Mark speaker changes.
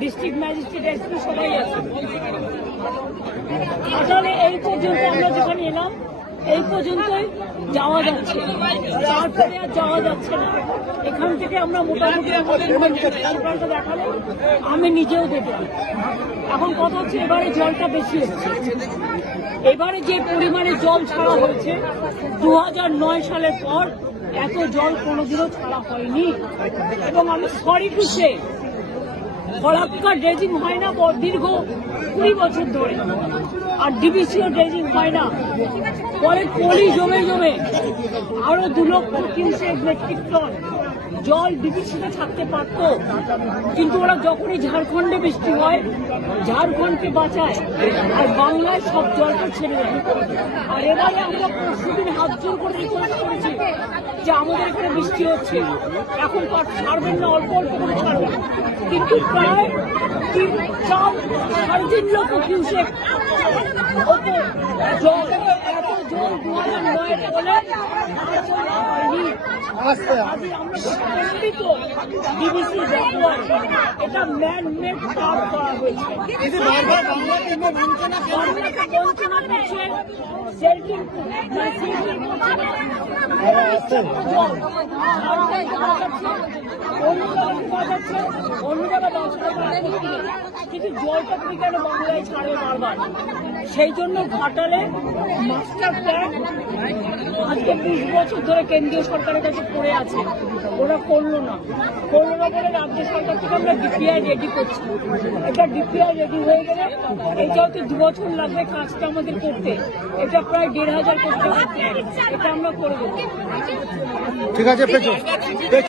Speaker 1: District magistrate SP আছে। আসলে এই পর্যন্ত আমরা যখন এলাম, এই পর্যন্তই যাওয়া যাচ্ছে। তারপরে আর যাওয়া যাচ্ছে না। এখান থেকে আমরা মোটামুটি আমাদের দেখালে আমি নিজেও দেবো এখন কথা হচ্ছে এবারে জলটা বেশি হচ্ছে। এবারে যে পরিমাণে জল ছাড়া হয়েছে দু সালের পর এত জল কোনোদিনও ছাড়া হয়নি। এবং আমি সরি টু সে ড্রেজিং হয় না দীর্ঘ কুড়ি বছর ধরে। আর ডিবিসিও ড্রেজিং হয় না। পরে পলি জমে জমে আরও দু লক্ষ কিউসেক মেট্রিক টন জল ডিবিসিতে থাকতে পারতো। কিন্তু ওরা যখনই ঝাড়খণ্ডে বৃষ্টি হয়, ঝাড়খণ্ডকে বাঁচায়, আর বাংলায় সব জলটা ছেড়ে দেয়। আর এবারে আমরা পরশুদিন হাত জোর করে রিকোয়েস্ট করেছি যে আমাদের এখানে বৃষ্টি হচ্ছে। এখন ছাড়বেন না, অল্প অল্প করে ছাড়বেন। কিন্তু প্রায় তিন, চার, সাড়ে তিন লক্ষ জল, এত জল দু হাজার নয়ের ফলে এটা ম্যান মেড কাজ করা। কিন্তু জলটা তুমি কেন? বাংলায় ছাড়ে বারবার? সেই জন্য ঘাটালে মাস্টার প্ল্যান আজকে বিশ বছর ধরে কেন্দ্রীয় সরকারের কাছে পড়ে আছে। ওরা করল না। করল না বলে রাজ্য সরকার থেকে আমরা ডিপিআই রেডি করছি। এটা ডিপিআই রেডি হয়ে গেলে এটা হচ্ছে দু বছর লাগবে কাজটা আমাদের করতে। এটা প্রায় দেড় হাজার কোটি এটা আমরা করে দেবো।
Speaker 2: ঠিক আছে